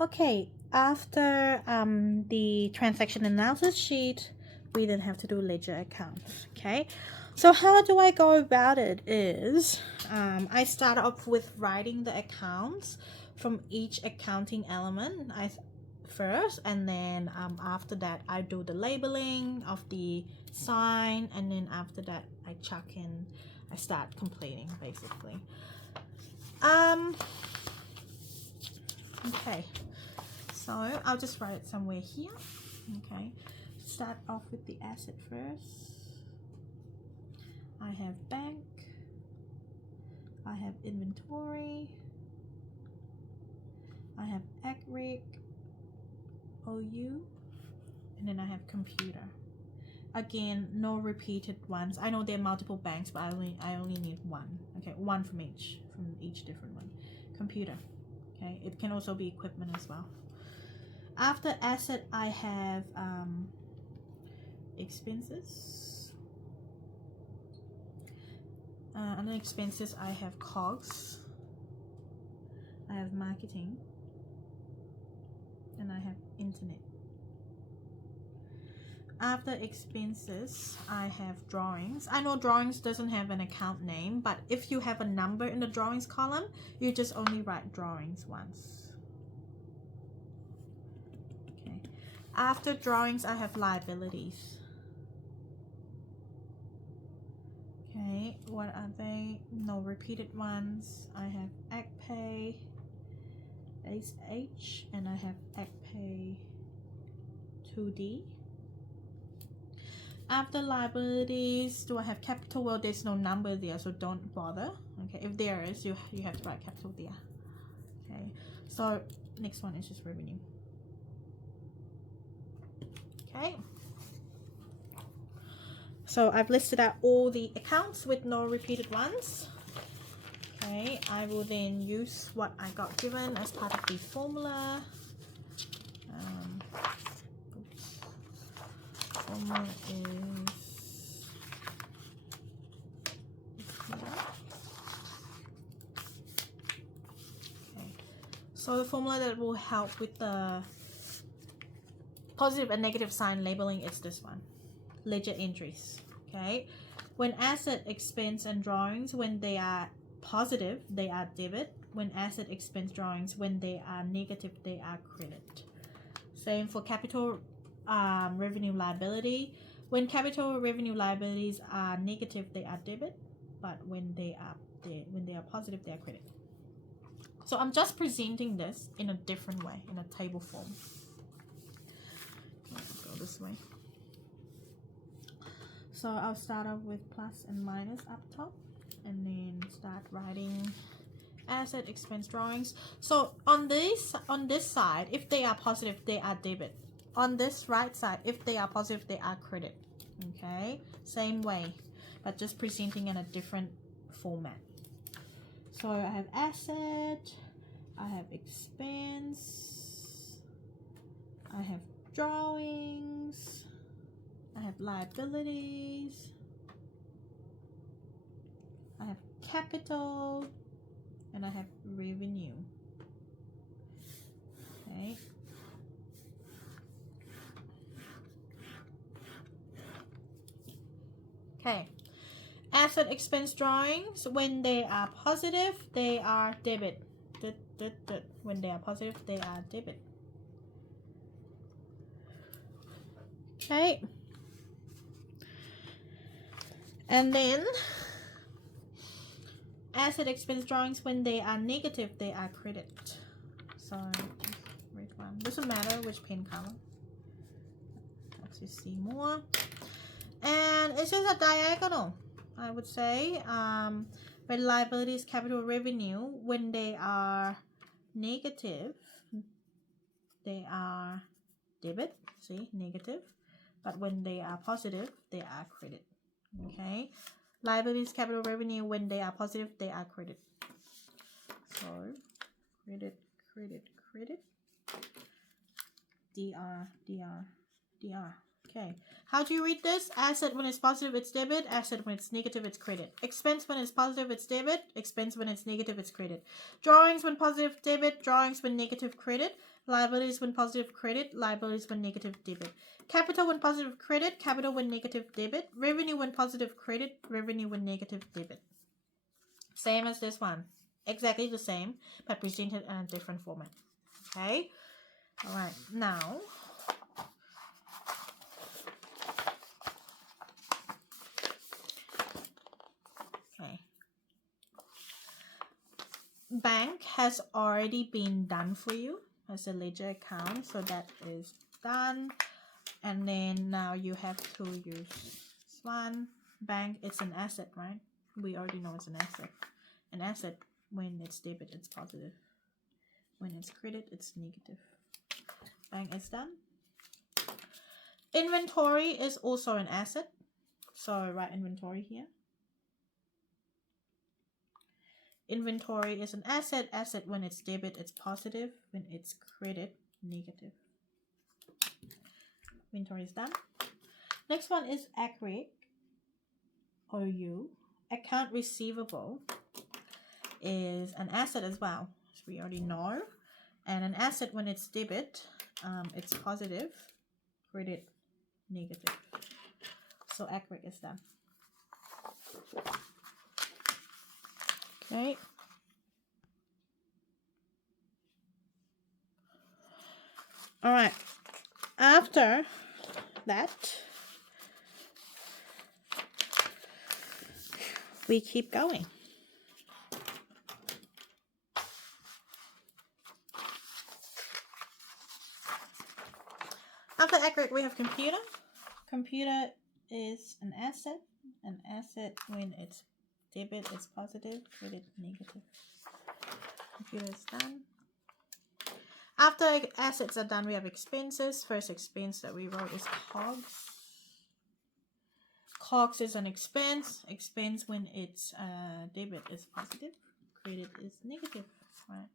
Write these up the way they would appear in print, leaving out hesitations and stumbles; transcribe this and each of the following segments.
Okay, after the transaction analysis sheet, we then have to do ledger accounts. Okay, so how do I go about it is I start off with writing the accounts from each accounting element first, and then after that I do the labeling of the sign, and then after that I start completing basically. Okay, so I'll just write it somewhere here. Okay, start off with the asset first. I have bank, I have inventory, I have AgRig, OU, and then I have computer. Again, no repeated ones. I know there are multiple banks, but I only need one. Okay, one from each different one. Computer. Okay, it can also be equipment as well. After asset, I have expenses. Under expenses, I have COGS. I have marketing, and I have internet. After expenses, I have drawings. I know drawings doesn't have an account name, but if you have a number in the drawings column, you just only write drawings once. Okay. After drawings, I have liabilities. Okay, what are they? No repeated ones. I have AgPay, ACE, and I have AgPay 2D. After liabilities, do I have capital? Well, there's no number there, so don't bother. Okay, if there is, you have to write capital there. Okay, so next one is just revenue. Okay, so I've listed out all the accounts with no repeated ones. Okay, I will then use what I got given as part of the formula. Formula is okay. So the formula that will help with the positive and negative sign labeling is this one. Ledger entries. Okay, when asset, expense, and drawings, when they are positive, they are debit. When asset, expense, drawings, when they are negative, they are credit. Same for capital revenue liability. When capital revenue liabilities are negative, they are debit, but when they are positive, they are credit. So I'm just presenting this in a different way, in a table form. Let's go this way. So I'll start off with plus and minus up top, and then start writing asset, expense, drawings. So on this side, if they are positive, they are debit. On this right side, if they are positive, they are credit. Okay, same way, but just presenting in a different format. So I have asset, I have expense, I have drawings, I have liabilities, I have capital, and I have revenue. Okay. Okay. Asset expense drawings, when they are positive, they are debit. When they are positive, they are debit. Okay. And then asset expense drawings, when they are negative, they are credit. So which one? Doesn't matter which pen color. Helps you see more. And it's just a diagonal, I would say. When liabilities, capital, revenue, when they are negative, they are debit. See, negative. But when they are positive, they are credit. Okay. Liabilities, capital, revenue, when they are positive, they are credit. So credit, credit, credit. DR, DR, DR. Okay. How do you read this? Asset when it's positive, it's debit. Asset when it's negative, it's credit. Expense when it's positive, it's debit. Expense when it's negative, it's credit. Drawings when positive, debit. Drawings when negative, credit. Liabilities when positive, credit. Liabilities when negative, debit. Capital when positive, credit. Capital when negative, debit. Revenue when positive, credit. Revenue when negative, debit. Same as this one. Exactly the same, but presented in a different format. Okay? Alright, now... Okay. Bank has already been done for you as a ledger account, so that is done. And then now you have to use this one. Bank, it's an asset, right? We already know it's an asset. An asset, when it's debit, it's positive. When it's credit, it's negative. Bank is done. Inventory is also an asset. So write inventory here. Inventory is an asset. Asset when it's debit, it's positive. When it's credit, negative. Inventory is done. Next one is ACRIC, OU. Account receivable is an asset as well, as we already know. And an asset when it's debit, it's positive. Credit, negative. So ACRIC is done. Okay. All right. After that, we keep going. After ACRIC, we have computer. Computer is an asset. An asset when it's debit, it's positive. Credit, negative. Computer is done. After assets are done, we have expenses. First expense that we wrote is COGS. COGS is an expense. Expense when it's debit is positive. Credit is negative. Right.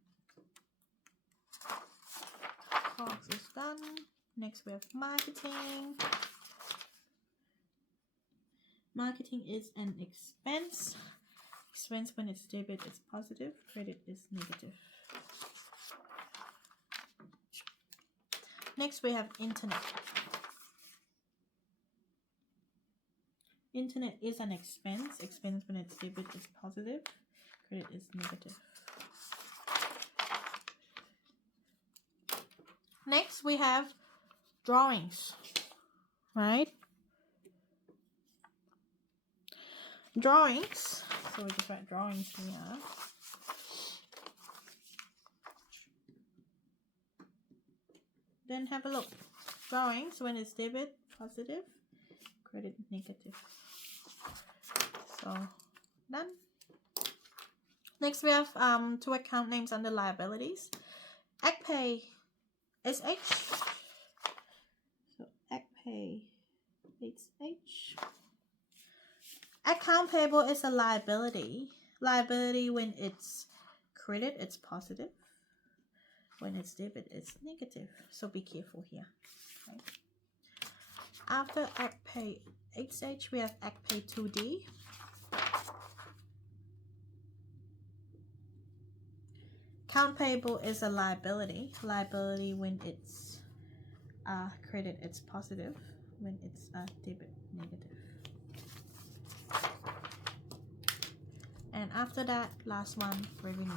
COGS is done. Next we have marketing. Marketing is an expense. Expense when it's debit is positive. Credit is negative. Next we have internet. Internet is an expense. Expense when it's debit is positive. Credit is negative. Next we have drawings, right? Drawings. So we just write drawings here. Then have a look. Drawings when it's debit, positive. Credit, negative. So done. Next we have two account names under liabilities. ACPay SH. So ACPay SH. Account payable is a liability. Liability when it's credit, it's positive. When it's debit, it's negative. So be careful here. Okay. After ACPay SH, we have ACPay 2D. Account payable is a liability. Liability when it's credit, it's positive. When it's debit, negative. And after that, last one, revenue.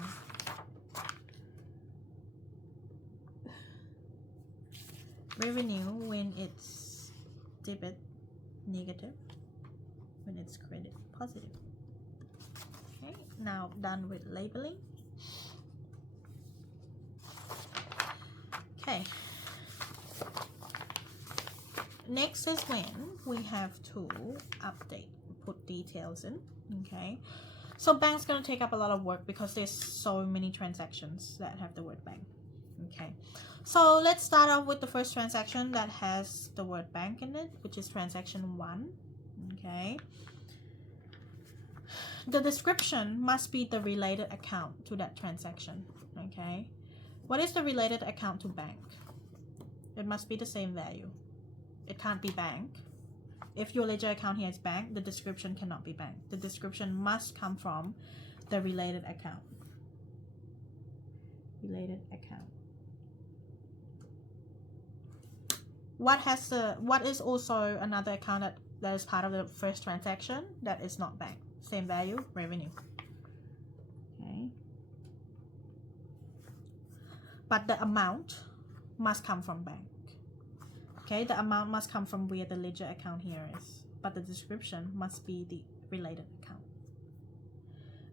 Revenue when it's debit, negative. When it's credit, positive. Okay, now done with labeling. Okay. Next is when we have to update, put details in. Okay. So bank's going to take up a lot of work because there's so many transactions that have the word bank. Okay. So let's start off with the first transaction that has the word bank in it, which is transaction 1. Okay. The description must be the related account to that transaction. Okay. What is the related account to bank? It must be the same value. it can't be bank. If your ledger account here is bank, the description cannot be bank. The description must come from the related account. Related account. What is also another account that is part of the first transaction that is not bank? Same value, revenue. Okay. But the amount must come from bank. Okay, the amount must come from where the ledger account here is. But the description must be the related account.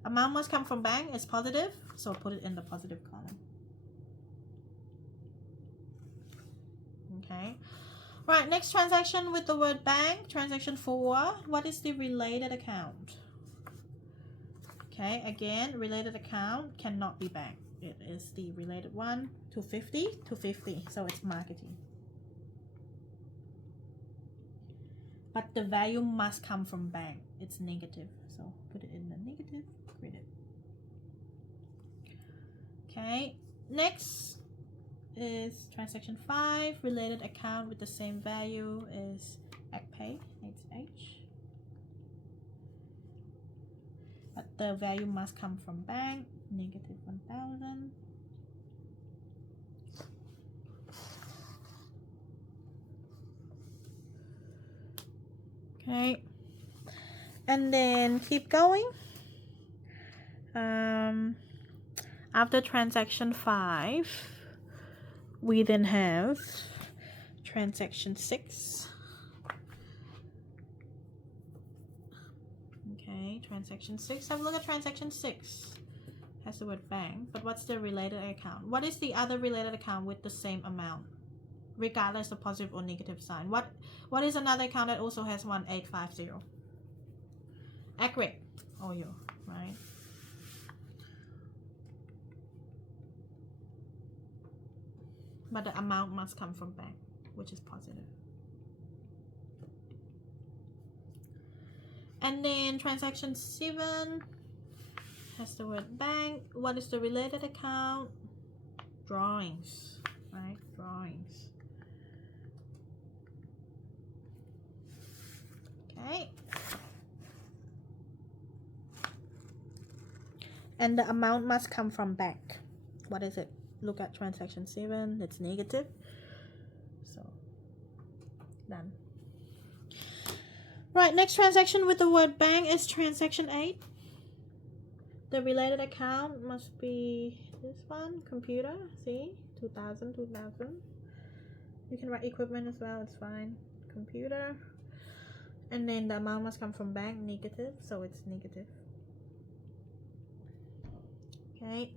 Amount must come from bank is positive, so put it in the positive column. Okay. Right, next transaction with the word bank, transaction 4. What is the related account? Okay, again, related account cannot be bank. It is the related one, 250, so it's marketing. But the value must come from bank. It's negative, so put it in the negative credit. Okay, next is transaction 5. Related account with the same value is AgPay, HH. But the value must come from bank, negative 1,000. Okay, and then keep going. After transaction 5, we then have transaction 6. Okay, transaction 6. Have a look at transaction 6. Has the word bank, but what's the related account? What is the other related account with the same amount, regardless of positive or negative sign? What is another account that also has 1850? Accurate. OYO, right? But the amount must come from bank, which is positive. And then transaction 7 has the word bank. What is the related account? Drawings, right? Drawings. Okay. And the amount must come from bank. What is it? Look at transaction 7. It's negative. So, done. Right, next transaction with the word bank is transaction 8. The related account must be this one, computer. See? 2000. You can write equipment as well, it's fine. Computer. And then the amount must come from bank, negative, so it's negative. Okay.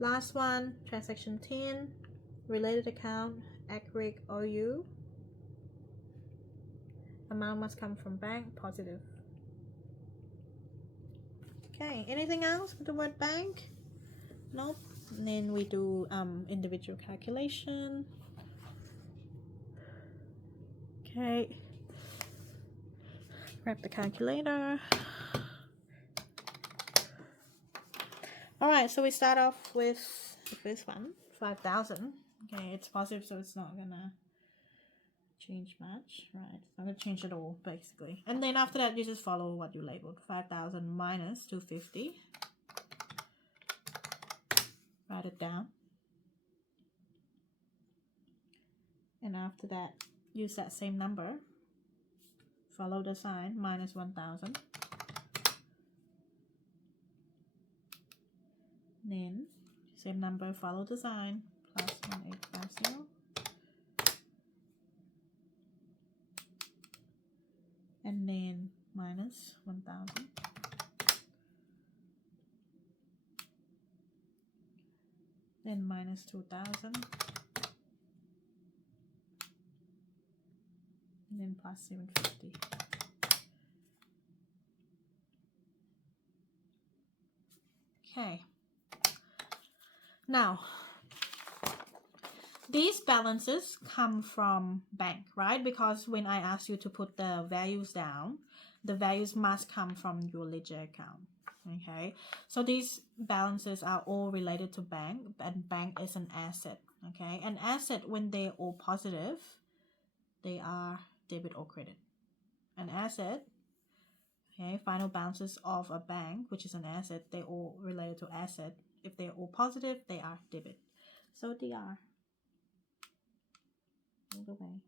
Last one, transaction 10. Related account, accurate OU. Amount must come from bank, positive. Okay, anything else with the word bank? Nope. And then we do individual calculation. Okay. Grab the calculator. Alright, so we start off with the first one, 5,000. Okay, it's positive, so it's not gonna change much, right? It's not gonna change at all, basically. And then after that, you just follow what you labeled. 5,000 minus 250. Write it down. And after that, use that same number. Follow the sign, minus 1,000. Then, same number, follow the sign, plus 1850. And then minus 1,000. Then minus 2,000. And then plus 750. Okay. Now, these balances come from bank, right? Because when I asked you to put the values down, the values must come from your ledger account. Okay, so these balances are all related to bank, and bank is an asset. Okay, an asset, when they're all positive, they are debit or credit. An asset, okay, final balances of a bank, which is an asset, they all related to asset. If they're all positive, they are debit. So DR. All the way.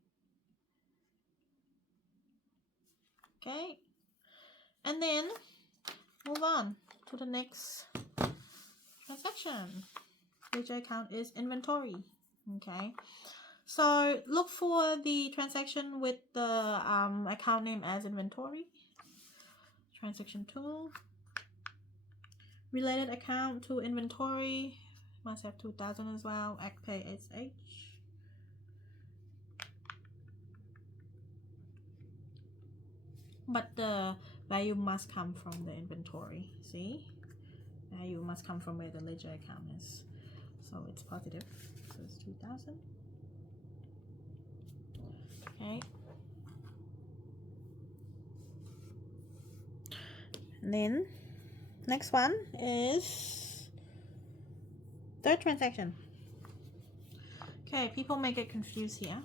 Okay. And then move on to the next transaction. Ledger account is inventory. Okay. So look for the transaction with the account name as inventory. Transaction 2. Related account to inventory must have 2000 as well. ActPay SH. But the value must come from the inventory. See? Value must come from where the ledger account is. So it's positive. So it's 2000. Okay. And then next one is third transaction. Okay, people may get confused here.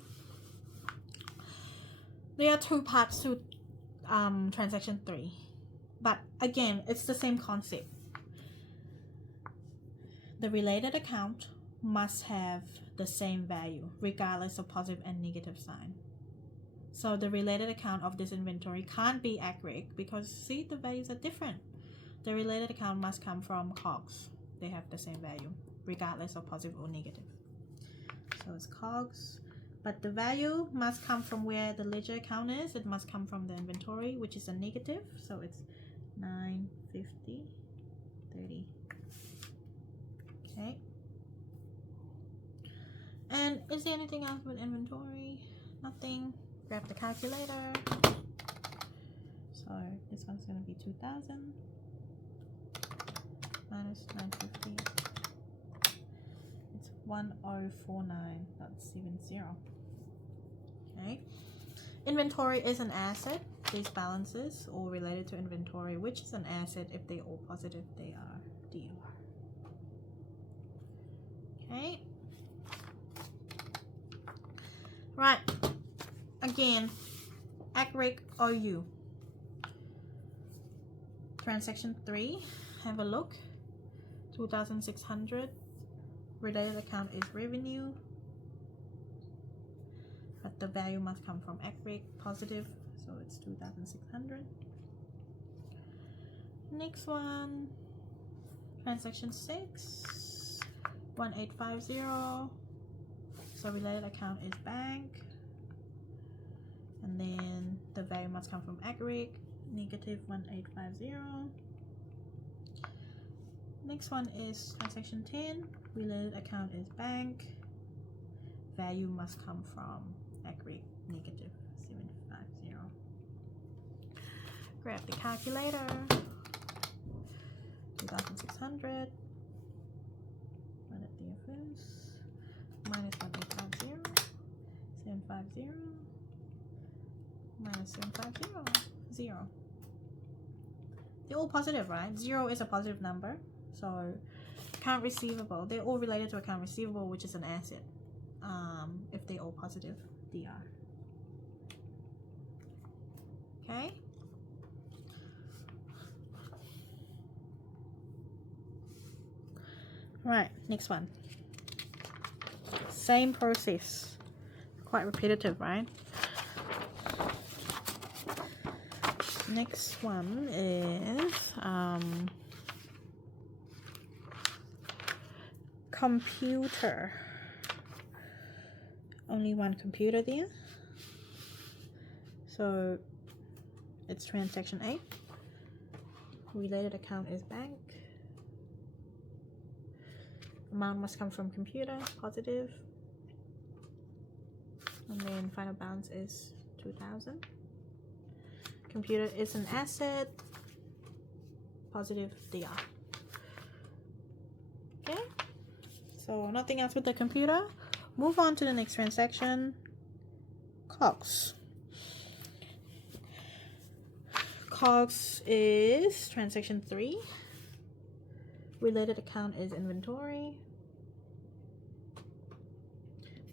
There are two parts to transaction 3, but again, it's the same concept. The related account must have the same value regardless of positive and negative sign. So the related account of this inventory can't be accurate because see, the values are different. The related account must come from COGS. They have the same value regardless of positive or negative. So it's COGS, but the value must come from where the ledger account is. It must come from the inventory, which is a negative. So it's 950 30. Okay. And is there anything else with inventory? Nothing. Grab the calculator. So this one's going to be 2000 minus 950. It's 1049.70. Okay. Inventory is an asset. These balances all related to inventory, which is an asset. If they're all positive, they are DR. Okay. Right. Again, accurate OU. Transaction 3. Have a look. 2,600. Related account is revenue, but the value must come from accurate positive, so it's 2,600. Next one, transaction 6. 1850. So related account is bank, and then the value must come from accurate, negative 1850. Next one is transaction 10. Related account is bank. Value must come from accurate, negative 750. Grab the calculator. 2,600. Run it there first. Minus 1850. 750. Minus 750. 0. They're all positive, right? 0 is a positive number. So account receivable, they're all related to account receivable, which is an asset. If they're all positive, DR. Okay. Right, next one. Same process. Quite repetitive, right? Next one is computer. Only one computer there. So it's transaction 8. Related account is bank. Amount must come from computer, positive. And then final balance is 2,000. Computer is an asset, positive DR. Okay, so nothing else with the computer. Move on to the next transaction, COGS. COGS is transaction 3. Related account is inventory,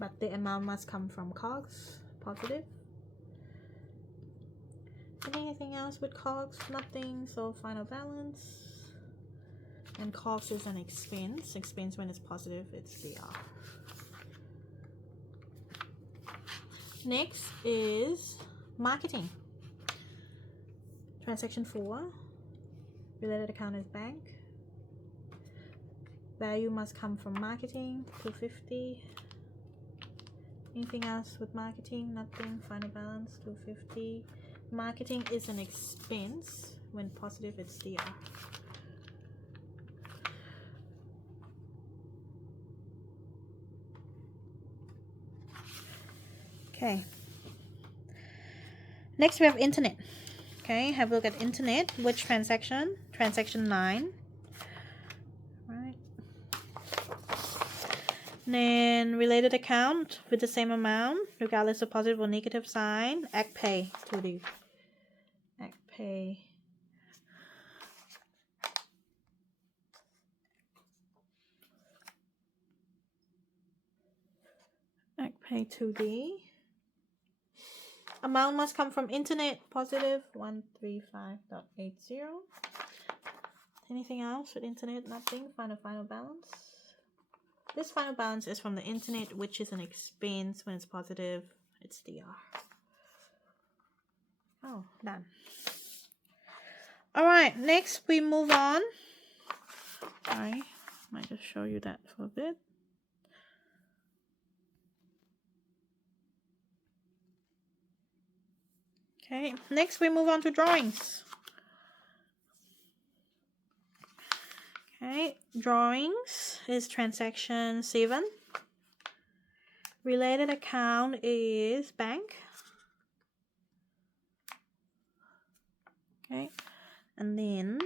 but the amount must come from COGS, positive. Anything else with COGS? Nothing. So final balance. And COGS is an expense. Expense when it's positive, it's DR. Next is marketing. Transaction 4. Related account is bank. Value must come from marketing. 250. Anything else with marketing? Nothing. Final balance 250. Marketing is an expense. When positive, it's DR. Okay. Next we have internet. Okay, have a look at internet. Which transaction? Transaction 9. Right. Then related account with the same amount, regardless of positive or negative sign. ActPay to the ActPay. ActPay 2D. Amount must come from internet, positive 135.80. Anything else with internet? Nothing. Final balance. This final balance is from the internet, which is an expense. When it's positive, it's DR. Oh, done. Alright, next we move on. Sorry, might just show you that for a bit. Okay, next we move on to drawings. Okay, drawings is transaction 7. Related account is bank. Okay, and then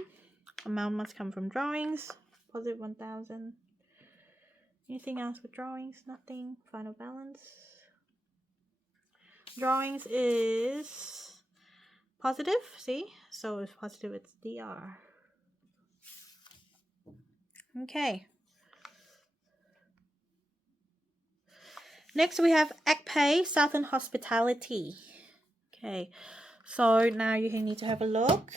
amount must come from drawings, positive 1,000. Anything else with drawings? Nothing. Final balance. Drawings is positive, see? So if positive, it's DR. Okay. Next we have ActPay Southern Hospitality. Okay, so now you need to have a look.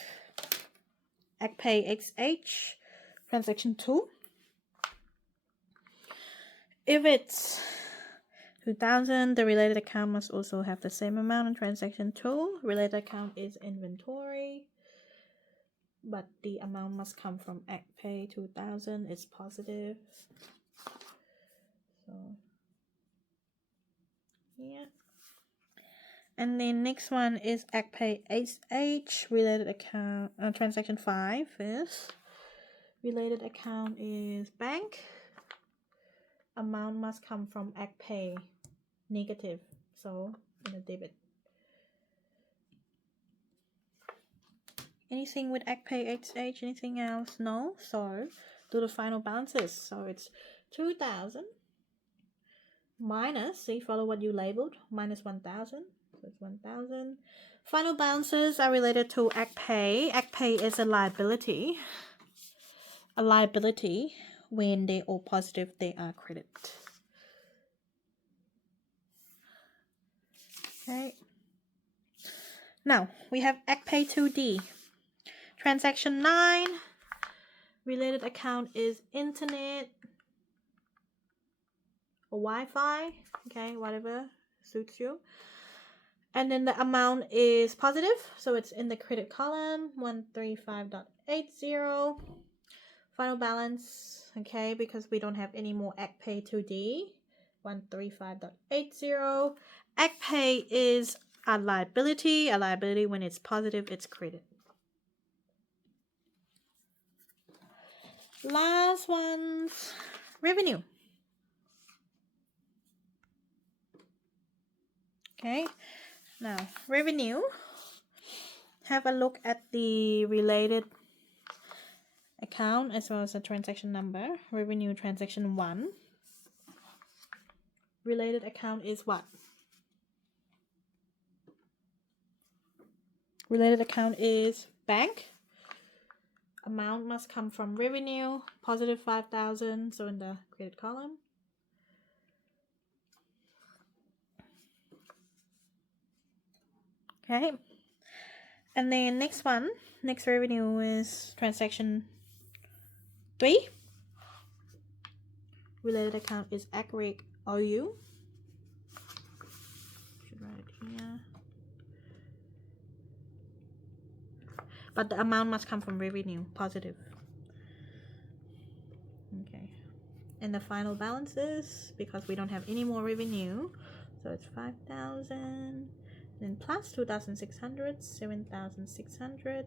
ActPay XH, transaction 2. If it's 2,000, the related account must also have the same amount in transaction 2. Related account is inventory, but the amount must come from ActPay 2,000. It's positive. So, yeah. And then next one is ActPay XH, related account, transaction 5 is, related account is bank. Amount must come from ActPay, negative, so in a debit. Anything with ActPay XH, anything else? No, so do the final balances. So it's 2,000 minus, see, follow what you labeled, minus 1,000. So it's 1,000. Final balances are related to ActPay. ActPay is a liability. A liability. When they are positive, they are credit. Okay. Now we have ActPay 2D. Transaction 9. Related account is internet or Wi-Fi. Okay, whatever suits you. And then the amount is positive, so it's in the credit column, 135.80. Final balance, okay, because we don't have any more ActPay 2D, 135.80. ActPay is a liability. A liability, when it's positive, it's credit. Last one's revenue. Okay, now revenue. Have a look at the related account as well as the transaction number. Revenue transaction 1. Related account is what? Related account is bank. Amount must come from revenue, positive 5,000, so in the credit column. Okay. And then next revenue is transaction 3. Related account is Accurate OU. Should write it here. But the amount must come from revenue, positive. Okay. And the final balance is, because we don't have any more revenue, so it's 5,000, then plus 2,600, 7,600.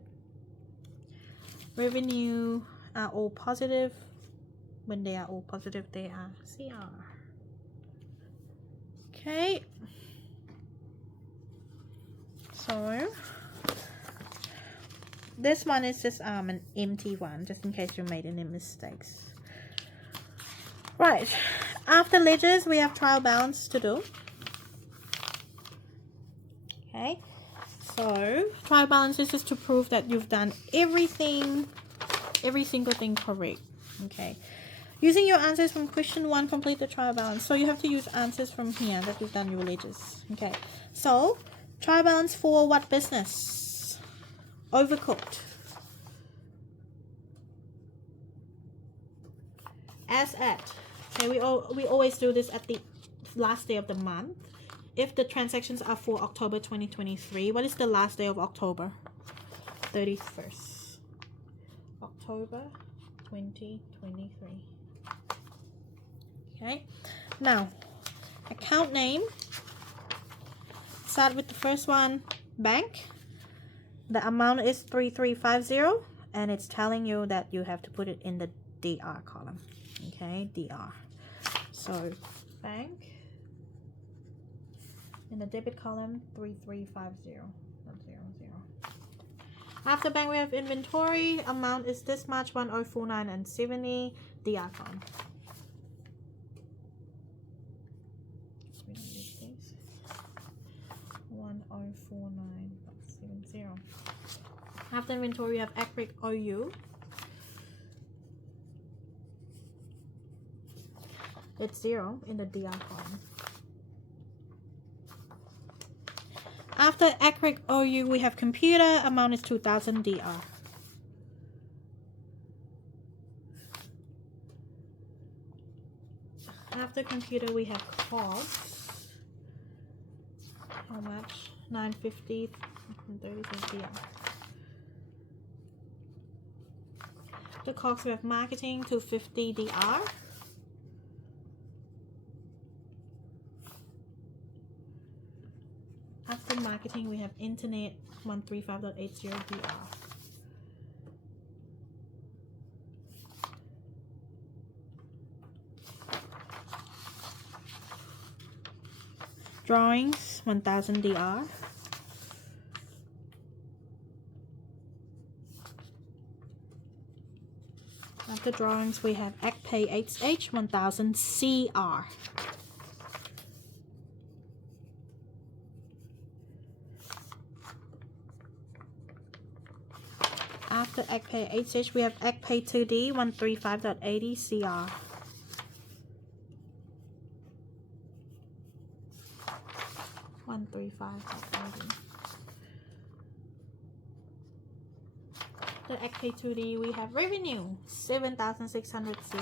Revenue are all positive. When they are all positive, they are CR. Okay. So this one is just an empty one, just in case you made any mistakes. Right. After ledgers, we have trial balance to do. Okay. So trial balance is just to prove that you've done everything, every single thing correct. Okay. Using your answers from question 1, complete the trial balance. So you have to use answers from here that you've done your ledgers. Okay. So trial balance for what business? Overcooked. As at. Okay, we always do this at the last day of the month. If the transactions are for October 2023, what is the last day of October? 31st. October 2023. Okay. Now, account name. Start with the first one, bank. The amount is 3350, and it's telling you that you have to put it in the DR column. Okay, DR. So, bank. In the debit column, 3350.00. After bank, we have inventory. Amount is this much, 1049 and 70. DR column. 1049.70. After inventory, we have Accurate OU. It's 0 in the DR column. After Accurate OU, we have computer. Amount is 2000 DR. After computer, we have costs. How much? 950 and 30 DR. The costs, we have marketing, 250 DR. After marketing, we have internet, 135.80 DR. Drawings, 1000 DR. After drawings, we have ActPay HH, 1000 CR. After ActPay HH, we have ActPay 2D, 135.80 CR. The ActPay 2D, we have revenue, 7,600 CR.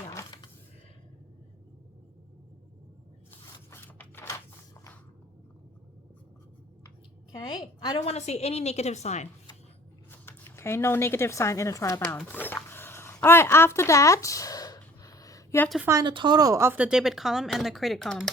Okay, I don't want to see any negative sign. Okay, no negative sign in a trial balance. Alright, after that, you have to find the total of the debit column and the credit column.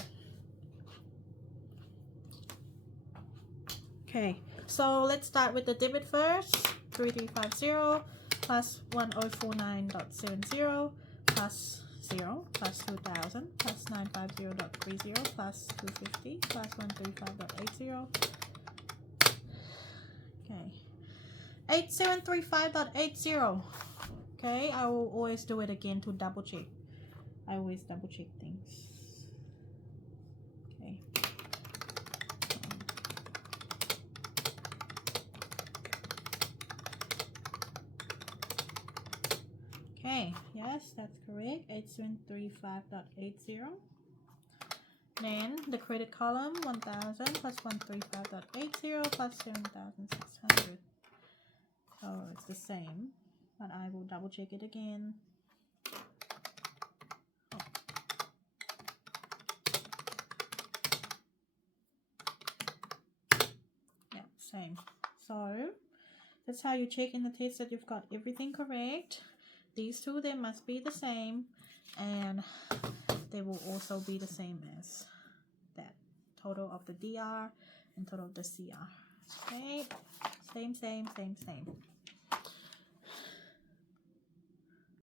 Okay, so let's start with the debit first. 3350 plus 1049.70 plus 0 plus 2000 plus 950.30 plus 250 plus 135.80. Okay, 8735.80. Okay, I will always do it again to double check. I always double check things. Okay. Okay, yes, that's correct. 8735.80. Then the credit column, 1000 plus 135.80 plus 7600. So it's the same, but I will double check it again. Oh. Yeah, same. So that's how you check in the test that you've got everything correct. These two, they must be the same, and they will also be the same as that. Total of the DR and total of the CR. Okay, same.